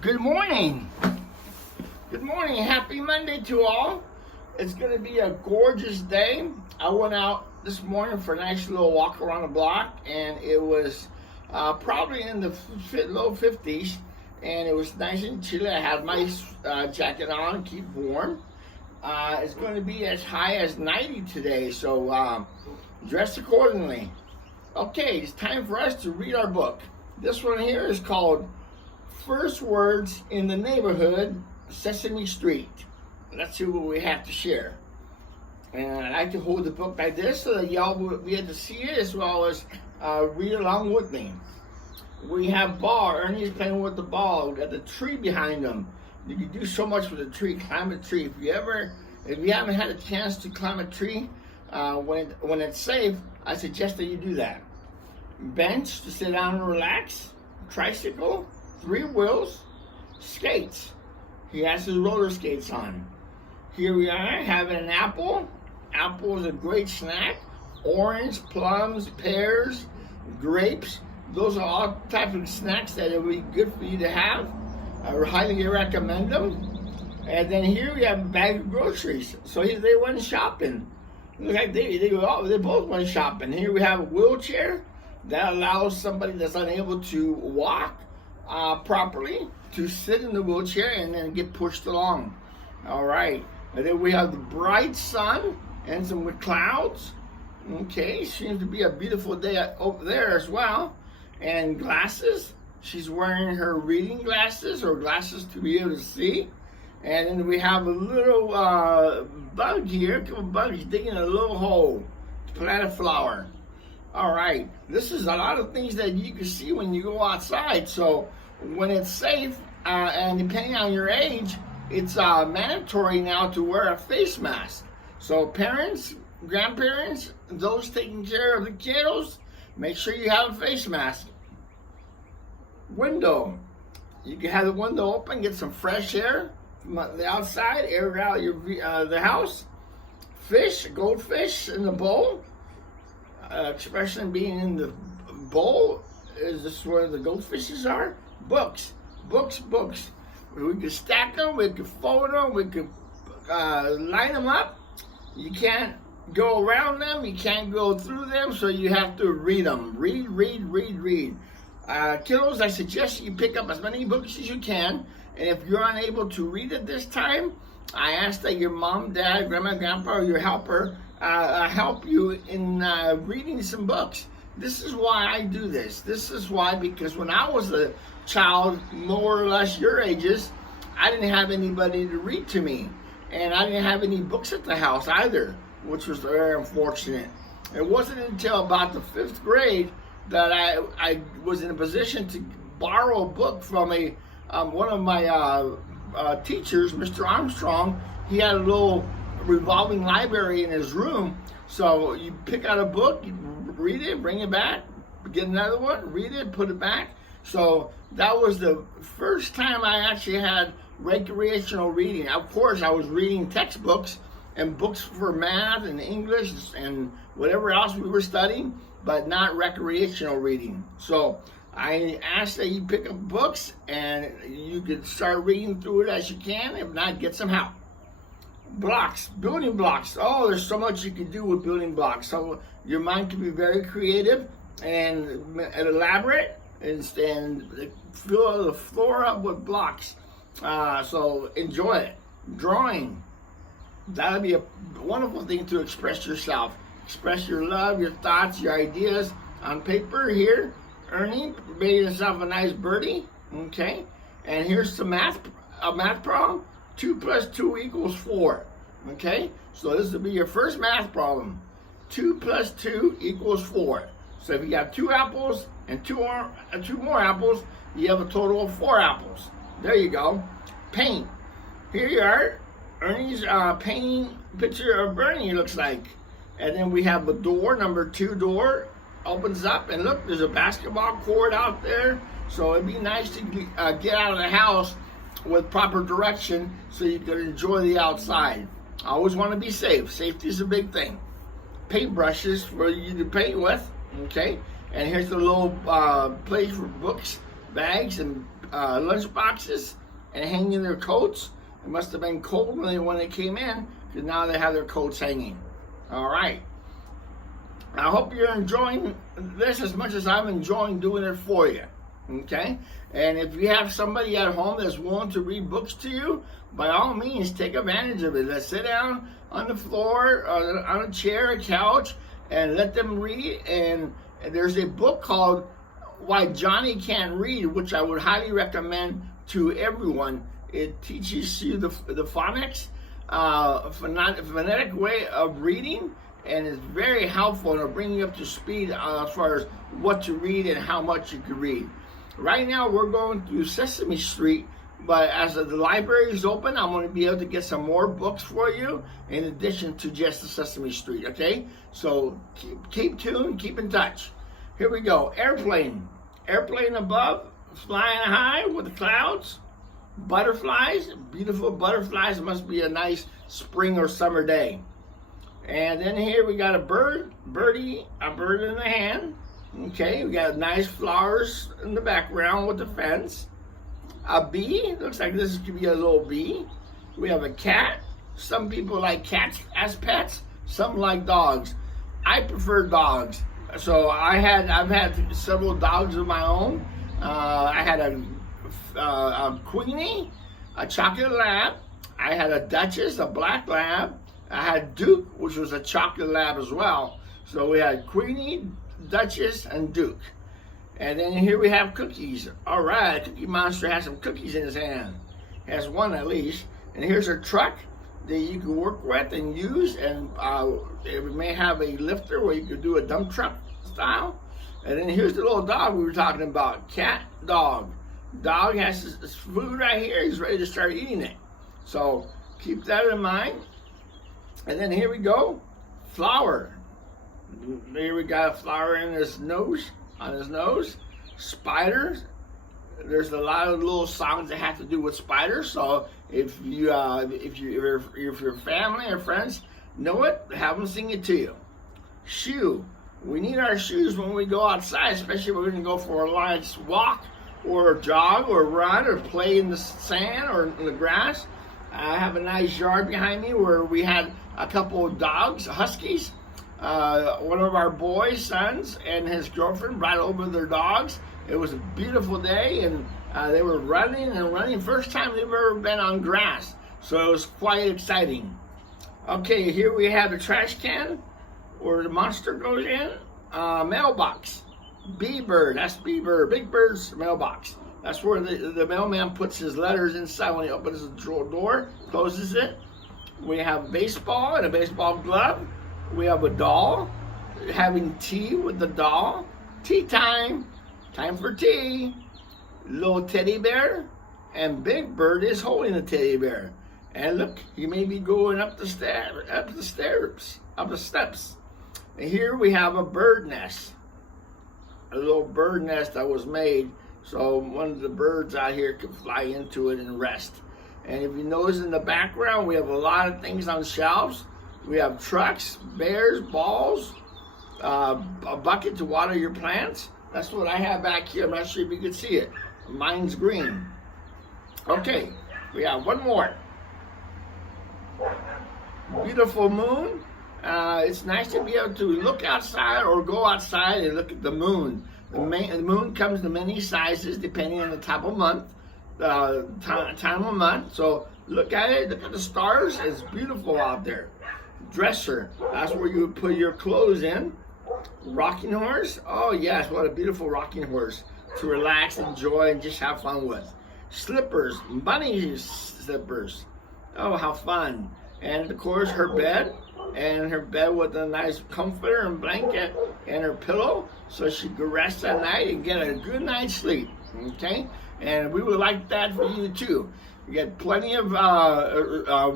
Good morning. Good morning. Happy Monday to all. It's going to be a gorgeous day. I went out this morning for a nice little walk around the block, and it was probably in the low 50s, and it was nice and chilly. I had my jacket on, keep warm. It's going to be as high as 90 today, so dress accordingly. Okay, it's time for us to read our book. This one here is called First Words in the Neighborhood, Sesame Street. Let's see what we have to share. And I like to hold the book like this so that y'all will be able to see it as well as read along with me. We have ball. Ernie's playing with the ball. We got the tree behind him. You can do so much with a tree. Climb a tree. If you haven't had a chance to climb a tree when it's safe, I suggest that you do that. Bench to sit down and relax. Tricycle. 3 wheels. Skates. He has his roller skates on. Here we are having an apple. Apple is a great snack. Orange, plums, pears, grapes. Those are all types of snacks that will be good for you to have. I highly recommend them. And then here we have a bag of groceries. So they went shopping. Look like they both went shopping. Here we have a wheelchair that allows somebody that's unable to walk properly to sit in the wheelchair and then get pushed along. All right. And then we have the bright sun and some clouds. Okay, seems to be a beautiful day over there as well. And glasses. She's wearing her reading glasses or glasses to be able to see. And then we have a little bug here, a couple bugs digging a little hole to plant a flower. All right, this is a lot of things that you can see when you go outside. So when it's safe, and depending on your age, it's mandatory now to wear a face mask. So parents, grandparents, those taking care of the kiddos, make sure you have a face mask. Window. You can have the window open, get some fresh air from the outside, air out the house. Fish, goldfish in the bowl. Expression being in the bowl is this where the goldfishes are. Books. We could stack them, we could fold them, we could line them up. You can't go around them, you can't go through them, so you have to read them. Read. Kiddos, I suggest you pick up as many books as you can, and if you're unable to read at this time, I ask that your mom, dad, grandma, grandpa, or your helper help you in reading some books. This is why I do this. This is why, because when I was a child, more or less your ages, I didn't have anybody to read to me. And I didn't have any books at the house either, which was very unfortunate. It wasn't until about the 5th grade that I was in a position to borrow a book from one of my teachers, Mr. Armstrong. He had a little revolving library in his room. So you pick out a book, you read it, bring it back, get another one, read it, put it back. So that was the first time I actually had recreational reading. Of course, I was reading textbooks and books for math and English and whatever else we were studying, but not recreational reading. So I ask that you pick up books and you can start reading through it as you can. If not, get some help. Blocks, building blocks. Oh, there's so much you can do with building blocks. So your mind can be very creative and elaborate and fill the floor up with blocks. So enjoy it. Drawing. That'll be a wonderful thing to express yourself. Express your love, your thoughts, your ideas on paper here. Ernie made himself a nice birdie. Okay. And here's a math problem. 2 plus 2 equals 4. Okay? So this will be your first math problem. 2 plus 2 equals 4. So if you have 2 apples and two more apples, you have a total of 4 apples. There you go. Paint. Here you are. Ernie's painting picture of Bernie, looks like. And then we have the door, number 2 door opens up, and look, there's a basketball court out there. So it'd be nice to get out of the house with proper direction so you can enjoy the outside. I always want to be safe. Safety is a big thing. Paint brushes for you to paint with. Okay, and here's the little place for books, bags, and lunch boxes and hanging their coats. It must have been cold when they came in, because now they have their coats hanging. All right. I hope you're enjoying this as much as I'm enjoying doing it for you. Okay? And if you have somebody at home that's willing to read books to you, by all means, take advantage of it. Let's sit down on the floor, on a chair, a couch, and let them read. And there's a book called Why Jonny Can't Read, which I would highly recommend to everyone. It teaches you the phonics, phonetic way of reading, and it's very helpful, and it'll bring you up to speed as far as what to read and how much you can read. Right now, we're going through Sesame Street, but as the library is open, I'm going to be able to get some more books for you in addition to just the Sesame Street, okay? So keep tuned, keep in touch. Here we go. Airplane. Airplane above, flying high with the clouds. Butterflies, beautiful butterflies. It must be a nice spring or summer day. And then here we got a birdie, a bird in the hand. Okay, we got nice flowers in the background with the fence. A bee, looks like this could be a little bee. We have a cat. Some people like cats as pets, some like dogs. I prefer dogs. So I've had several dogs of my own. I had a Queenie, a chocolate lab. I had a Duchess, a black lab. I had Duke, which was a chocolate lab as well. So we had Queenie, Duchess, and Duke. And then here we have Cookies. All right, Cookie Monster has some cookies in his hand. Has one at least. And here's a truck that you can work with and use. And it may have a lifter where you could do a dump truck style. And then here's the little dog we were talking about. Cat, dog. Dog has his food right here. He's ready to start eating it. So keep that in mind. And then here we go. Flower. Here we got a flower in his nose. On his nose. Spiders. There's a lot of little songs that have to do with spiders. So if your family or friends know it, have them sing it to you. Shoe. We need our shoes when we go outside, especially if we're going to go for a nice walk or jog or run or play in the sand or in the grass. I have a nice yard behind me where we had a couple of dogs, huskies. One of our boys' sons and his girlfriend brought over their dogs. It was a beautiful day, and they were running and running. First time they've ever been on grass, so it was quite exciting. Okay, here we have the trash can where the monster goes in. Mailbox. B-Bird, that's B-Bird, Big Bird's mailbox. That's where the mailman puts his letters inside when he opens the door, closes it. We have baseball and a baseball glove. We have a doll, having tea with the doll. Tea time, time for tea. Little teddy bear, and Big Bird is holding the teddy bear. And look, he may be going up the steps. And here we have a bird nest. A little bird nest that was made so one of the birds out here could fly into it and rest. And if you notice in the background, we have a lot of things on shelves. We have trucks, bears, balls, a bucket to water your plants. That's what I have back here. I'm not sure if you can see it. Mine's green. Okay, we have one more. Beautiful moon. It's nice to be able to look outside or go outside and look at the moon. The moon comes in many sizes depending on the time of month. Time of month. So look at it. Look at the stars. It's beautiful out there. Dresser. That's where you would put your clothes in. Rocking horse. Oh yes, what a beautiful rocking horse to relax, enjoy, and just have fun with. Slippers. Bunny slippers. Oh, how fun. And of course her bed. And her bed with a nice comforter and blanket and her pillow so she could rest at night and get a good night's sleep. Okay? And we would like that for you too. You get plenty of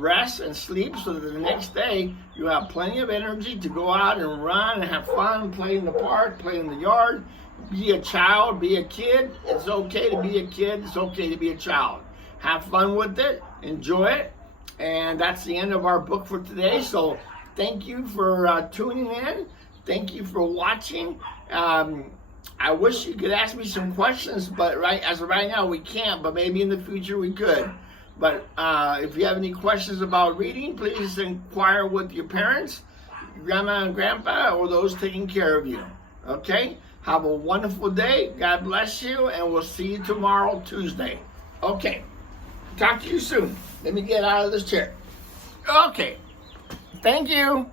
rest and sleep so that the next day you have plenty of energy to go out and run and have fun, play in the park, play in the yard, be a child, be a kid. It's okay to be a kid. It's okay to be a child. Have fun with it. Enjoy it. And that's the end of our book for today. So thank you for tuning in. Thank you for watching. I wish you could ask me some questions, but as of right now we can't, but maybe in the future we could. But if you have any questions about reading, please inquire with your parents, grandma and grandpa, or those taking care of you. Okay? Have a wonderful day. God bless you, and we'll see you tomorrow, Tuesday. Okay. Talk to you soon. Let me get out of this chair. Okay. Thank you.